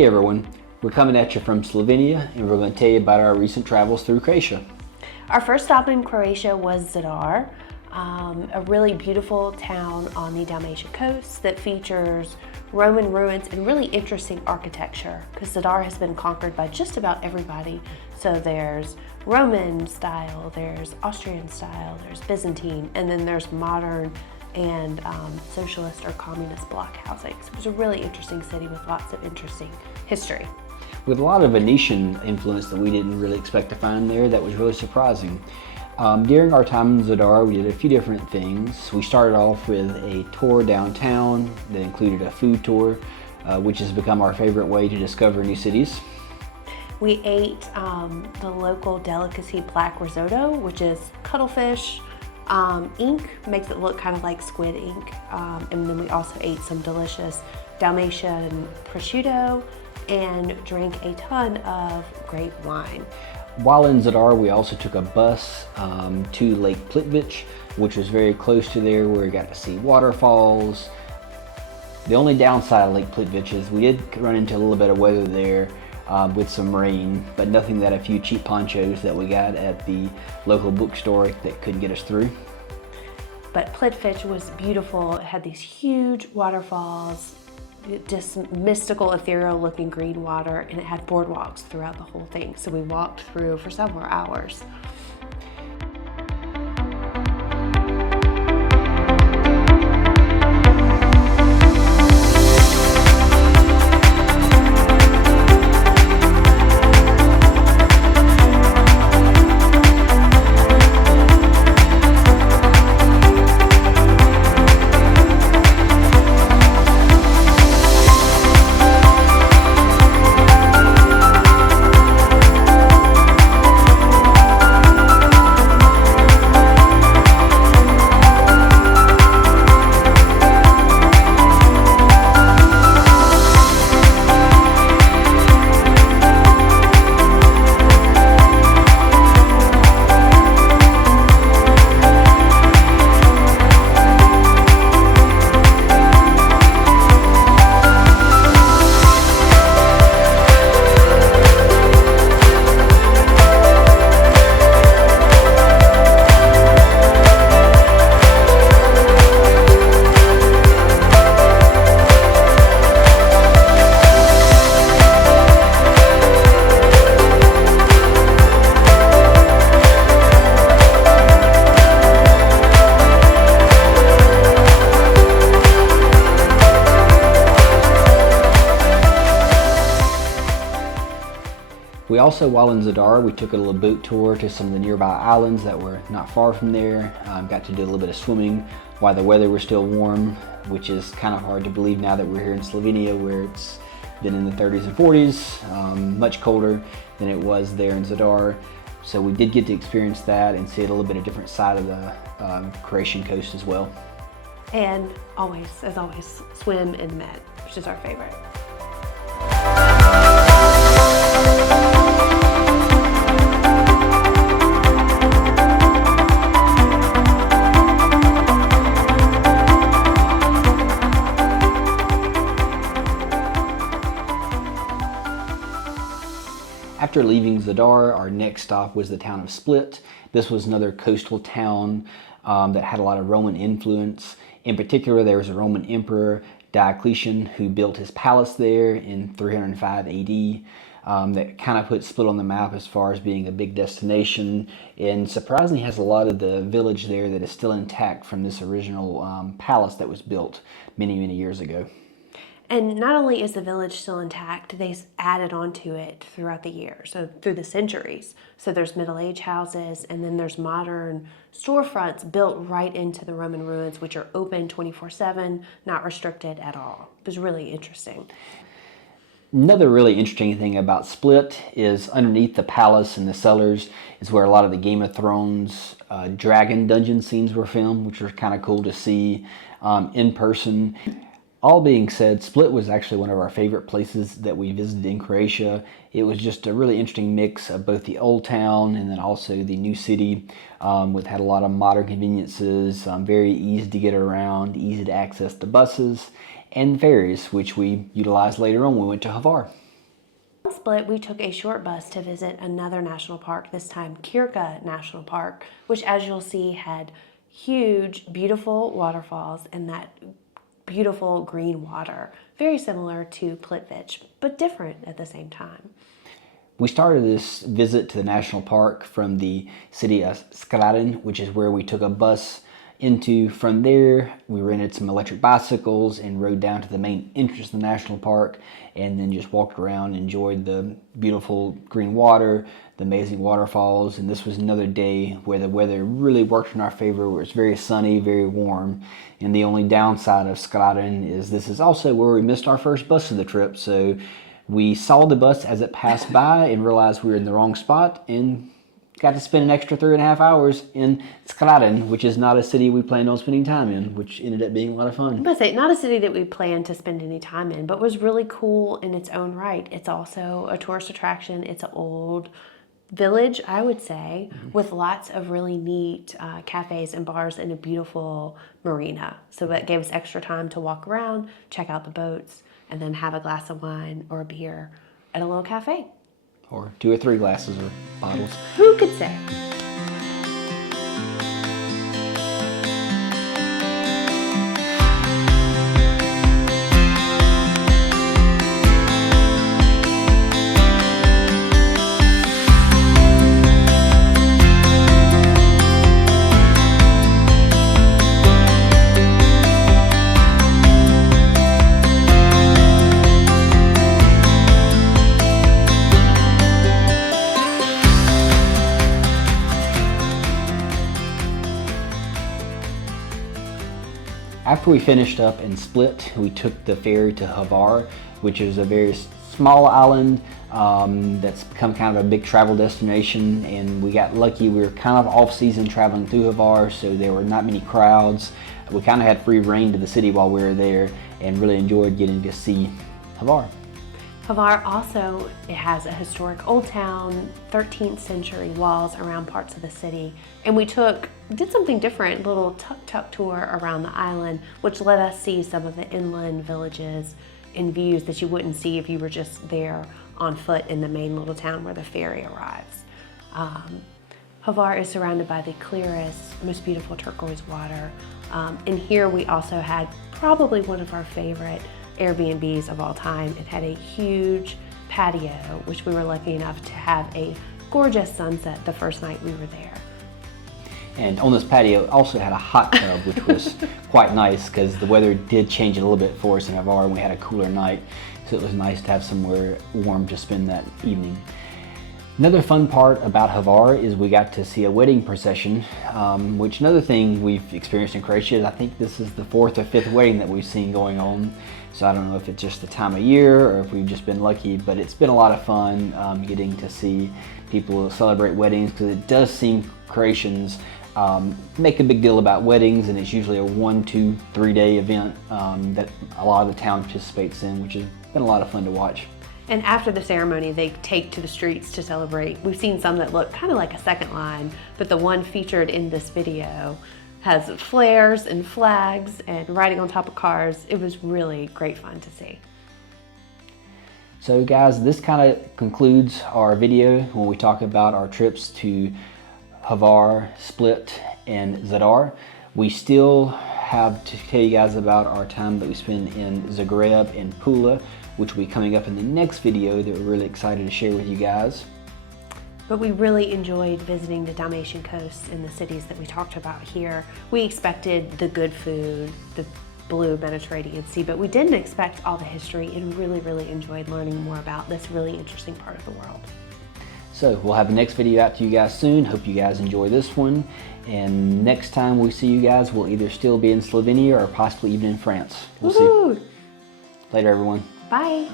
Hey everyone, we're coming at you from Slovenia and we're going to tell you about our recent travels through Croatia. Our first stop in Croatia was Zadar, a really beautiful town on the Dalmatian coast that features Roman ruins and really interesting architecture, because Zadar has been conquered by just about everybody. So there's Roman style, there's Austrian style, there's Byzantine, and then there's modern and socialist or communist block housing. So it was a really interesting city with lots of interesting history. With a lot of Venetian influence that we didn't really expect to find there, that was really surprising. During our time in Zadar, we did a few different things. We started off with a tour downtown that included a food tour, which has become our favorite way to discover new cities. We ate the local delicacy black risotto, which is cuttlefish, ink, makes it look kind of like squid ink, and then we also ate some delicious Dalmatian prosciutto and drank a ton of great wine. While in Zadar, we also took a bus to Lake Plitvice, which was very close to there, where we got to see waterfalls. The only downside of Lake Plitvice is we did run into a little bit of weather there with some rain, but nothing that a few cheap ponchos that we got at the local bookstore that couldn't get us through. But Plitvice was beautiful. It had these huge waterfalls, just mystical, ethereal looking green water, and it had boardwalks throughout the whole thing. So we walked through for several hours. We also, while in Zadar, we took a little boat tour to some of the nearby islands that were not far from there. Got to do a little bit of swimming while the weather was still warm, which is kind of hard to believe now that we're here in Slovenia, where it's been in the 30s and 40s, much colder than it was there in Zadar. So we did get to experience that and see a little bit of different side of the Croatian coast as well. And always, as always, swim in the Med, which is our favorite. After leaving Zadar, our next stop was the town of Split. This was another coastal town that had a lot of Roman influence. In particular, there was a Roman emperor, Diocletian, who built his palace there in 305 AD. That kind of put Split on the map as far as being a big destination, and surprisingly has a lot of the village there that is still intact from this original palace that was built many, many years ago. And not only is the village still intact, they added onto it throughout the years, so through the centuries. So there's middle-age houses, and then there's modern storefronts built right into the Roman ruins, which are open 24/7, not restricted at all. It was really interesting. Another really interesting thing about Split is underneath the palace and the cellars is where a lot of the Game of Thrones dragon dungeon scenes were filmed, which was kind of cool to see in person. All being said, Split was actually one of our favorite places that we visited in Croatia. It was just a really interesting mix of both the old town and then also the new city. Had a lot of modern conveniences, very easy to get around, easy to access the buses and ferries, which we utilized later on when we went to Hvar. Split, we took a short bus to visit another national park, this time Krka National Park, which, as you'll see, had huge, beautiful waterfalls and that beautiful green water, very similar to Plitvice, but different at the same time. We started this visit to the national park from the city of Skradin, which is where we took a bus into. From there, we rented some electric bicycles and rode down to the main entrance of the national park, and then just walked around, enjoyed the beautiful green water, the amazing waterfalls. And this was another day where the weather really worked in our favor, where it's very sunny, very warm. And the only downside of Skradin is this is also where we missed our first bus of the trip. So we saw the bus as it passed by and realized we were in the wrong spot, and got to spend an extra 3.5 hours in Skradin, which is not a city we planned on spending time in, which ended up being a lot of fun. I'm going to say, not a city that we planned to spend any time in, but was really cool in its own right. It's also a tourist attraction. It's an old village, I would say, with lots of really neat cafes and bars and a beautiful marina. So that gave us extra time to walk around, check out the boats, and then have a glass of wine or a beer at a little cafe. Or 2 or 3 glasses or bottles. Who could say? After we finished up in Split, we took the ferry to Hvar, which is a very small island that's become kind of a big travel destination. And we got lucky, we were kind of off season traveling through Hvar, so there were not many crowds. We kind of had free reign to the city while we were there, and really enjoyed getting to see Hvar. Hvar also, it has a historic old town, 13th century walls around parts of the city. And we did something different, a little tuk-tuk tour around the island, which let us see some of the inland villages and views that you wouldn't see if you were just there on foot in the main little town where the ferry arrives. Hvar is surrounded by the clearest, most beautiful turquoise water. And here we also had probably one of our favorite Airbnbs of all time. It had a huge patio, which we were lucky enough to have a gorgeous sunset the first night we were there. And on this patio it also had a hot tub, which was quite nice because the weather did change a little bit for us in Hvar and we had a cooler night. So it was nice to have somewhere warm to spend that evening. Another fun part about Hvar is we got to see a wedding procession, which another thing we've experienced in Croatia is I think this is the 4th or 5th wedding that we've seen going on. So I don't know if it's just the time of year or if we've just been lucky, but it's been a lot of fun getting to see people celebrate weddings, because it does seem Croatians make a big deal about weddings, and it's usually a 1, 2, 3 day event that a lot of the town participates in, which has been a lot of fun to watch. And after the ceremony, they take to the streets to celebrate. We've seen some that look kind of like a second line, but the one featured in this video has flares and flags and riding on top of cars. It was really great fun to see. So guys, this kind of concludes our video when we talk about our trips to Hvar, Split, and Zadar. We still have to tell you guys about our time that we spent in Zagreb and Pula, which will be coming up in the next video that we're really excited to share with you guys. But we really enjoyed visiting the Dalmatian coast and the cities that we talked about here. We expected the good food, the blue Mediterranean Sea, but we didn't expect all the history and really enjoyed learning more about this really interesting part of the world. So we'll have the next video out to you guys soon. Hope you guys enjoy this one. And next time we see you guys, we'll either still be in Slovenia or possibly even in France. We'll see. Later, everyone. Bye.